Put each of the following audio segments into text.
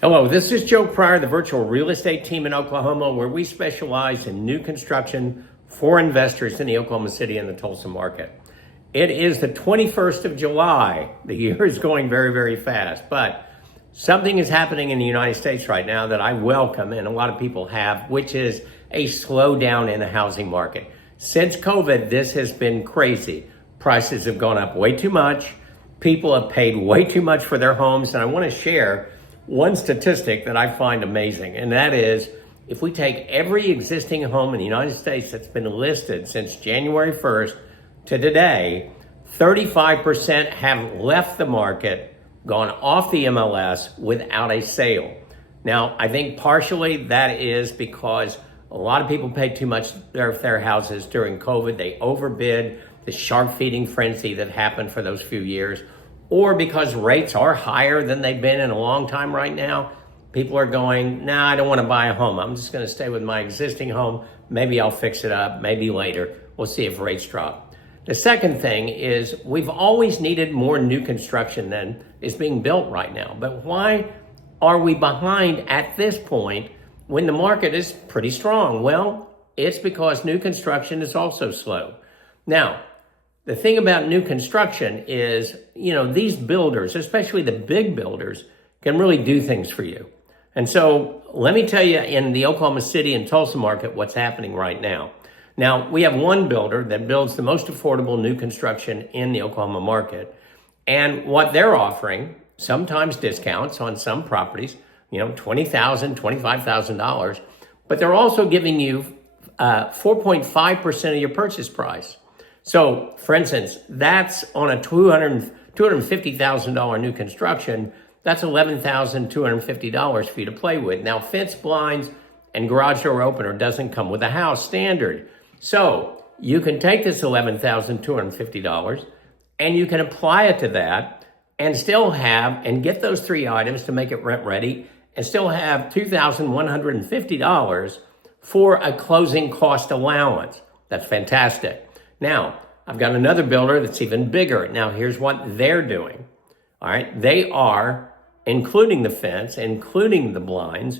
Hello, this is Joe Pryor, the virtual real estate team in Oklahoma, where we specialize in new construction for investors in the Oklahoma City and the Tulsa market. It is the 21st of July. The year is going very, very fast, but something is happening in the United States right now that I welcome, and a lot of people have, which is a slowdown in the housing market. Since COVID, this has been crazy. Prices have gone up way too much. People have paid way too much for their homes, and I want to share one statistic that I find amazing, and that is if we take every existing home in the United States that's been listed since January 1st to today, 35% have left the market, gone off the MLS without a sale. Now, I think partially that is because a lot of people paid too much for their houses during COVID. They overbid, the shark feeding frenzy that happened for those few years, or because rates are higher than they've been in a long time right now. People are going, nah, I don't want to buy a home. I'm just going to stay with my existing home. Maybe I'll fix it up, maybe later. We'll see if rates drop. The second thing is we've always needed more new construction than is being built right now. But why are we behind at this point when the market is pretty strong? Well, it's because new construction is also slow. Now, the thing about new construction is, these builders, especially the big builders, can really do things for you. And so let me tell you in the Oklahoma City and Tulsa market what's happening right now. Now, we have one builder that builds the most affordable new construction in the Oklahoma market. And what they're offering, sometimes discounts on some properties, $20,000, $25,000, but they're also giving you 4.5% of your purchase price. So, for instance, that's on a $250,000 new construction. That's $11,250 for you to play with. Now, fence, blinds, and garage door opener doesn't come with a house standard. So, you can take this $11,250 and you can apply it to that and still have, and get those three items to make it rent ready, and still have $2,150 for a closing cost allowance. That's fantastic. Now, I've got another builder that's even bigger. Now, here's what they're doing. All right, they are including the fence, including the blinds.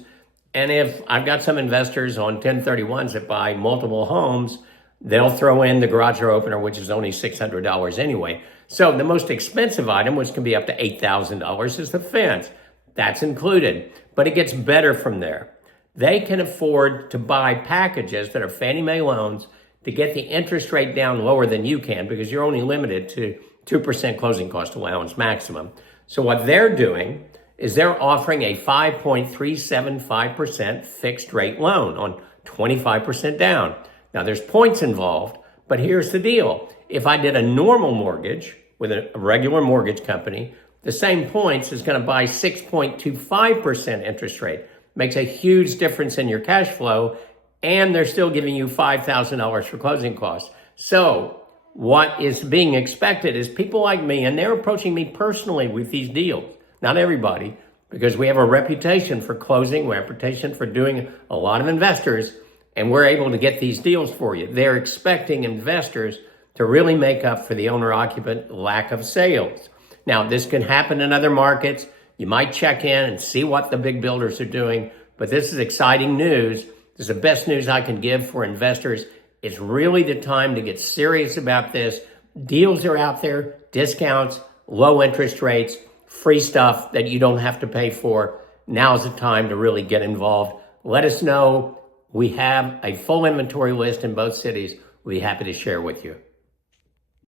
And if I've got some investors on 1031s that buy multiple homes, they'll throw in the garage door opener, which is only $600 anyway. So the most expensive item, which can be up to $8,000, is the fence. That's included, but it gets better from there. They can afford to buy packages that are Fannie Mae loans to get the interest rate down lower than you can, because you're only limited to 2% closing cost allowance maximum. So what they're doing is they're offering a 5.375% fixed rate loan on 25% down. Now there's points involved, but here's the deal. If I did a normal mortgage with a regular mortgage company, the same points is going to buy 6.25% interest rate. Makes a huge difference in your cash flow, and they're still giving you $5,000 for closing costs. So what is being expected is people like me, and they're approaching me personally with these deals. Not everybody, because we have a reputation for closing, reputation for doing a lot of investors, and we're able to get these deals for you. They're expecting investors to really make up for the owner-occupant lack of sales. Now, this can happen in other markets. You might check in and see what the big builders are doing, but this is exciting news. This is the best news I can give for investors. It's really the time to get serious about this. Deals are out there, discounts, low interest rates, free stuff that you don't have to pay for. Now's the time to really get involved. Let us know. We have a full inventory list in both cities. We'll be happy to share with you.